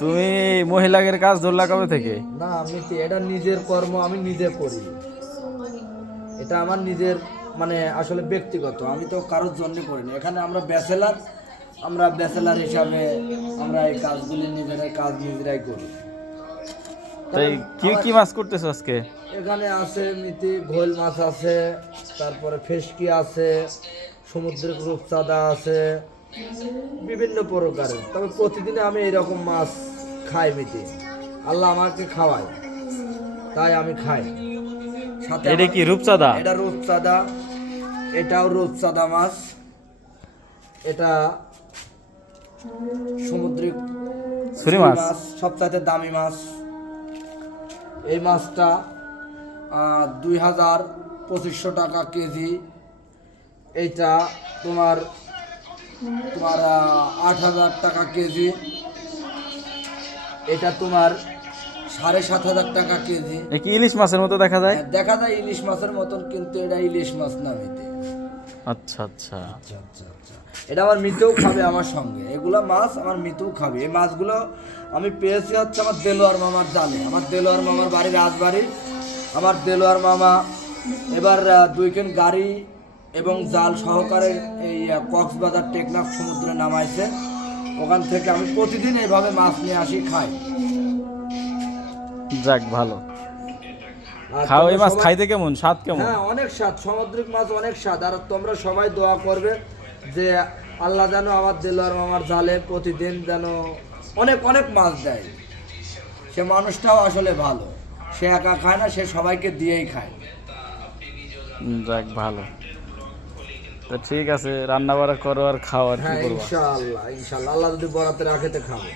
তুমি মহিলাদের কাজ ধরলা কবে থেকে? না আমি এটা নিজের কর্ম, আমি নিজে করি। এটা আমার নিজের মানে আসলে ব্যক্তিগত, আমি তো কারোর জন্য করি না। এখানে আমরা ব্যাচেলার হিসাবে আমরা এই কাজগুলি নিজেরাই করি। তাই কি কি মাছ করতেছো আজকে? এখানে আছে মিতি ঘোল মাছ আছে, তারপরে ফেসকি আছে, সমুদ্রিক রূপচাঁদা আছে, বিভিন্ন প্রকারের। তবে প্রতিদিনে আমি এরকম মাছ খাই মিতি, আল্লাহ আমাকে খাওয়ায় তাই আমি খাই। সাথে এটা কি রূপচাঁদা? এটা রূপচাঁদা, এটাও রূপচাঁদা মাছ। এটা সামুদ্রিক ছুরি মাছ, সবচাইতে দামি মাছ। এই মাছটা ২,২৫০ টাকা কেজি। এইটা তোমার ৮,০০০ টাকা কেজি। এটা তোমার ৭,৫০০ টাকা কেজি। কি ইলিশ মাছের মতো দেখা যায়? দেখা যায় ইলিশ মাছের মতন, কিন্তু এটা ইলিশ মাছ না মিতে। আচ্ছা আচ্ছা আচ্ছা আচ্ছা আচ্ছা, এটা আমার মিতেও খাবে আমার সঙ্গে। এগুলা মাছ আমার মিতেও খাবে। এই মাছগুলো আমি পেয়েছি হচ্ছে আমার দেলোয়ার মামার জালে। আমার দেলোয়ার মামার বাড়ি রাজবাড়ি। আমার দেলোয়ার মামা এবার 2 খান গাড়ি এবং জাল সহকারে এই কক্সবাজার টেকনাফ সমুদ্রে নামাইছে। ওখান থেকে আমি প্রতিদিন এইভাবে মাছ নিয়ে আসি, খাই। যাক ভালো। খাও এই মাছ খাইতে কেমন, স্বাদ কেমন? হ্যাঁ অনেক স্বাদ, সামুদ্রিক মাছ অনেক স্বাদ। আর তোমরা সবাই দোয়া করবে যে আল্লাহ যেন আমার দেলোয়ার মামার জালে প্রতিদিন যেন অনেক অনেক মাছ দেয়। সে মানুষটাও আসলে ভালো, সে একা খায় না, সে সবাইকে দিয়েই খায়। যাক ভালো। তো ঠিক আছে, রান্না বাড়া করো আর খাও আর কি হ্যাঁ করবো। ইনশাআল্লাহ ইনশাআল্লাহ, আল্লাহ যদি বরাতে রাখে তো খাবো।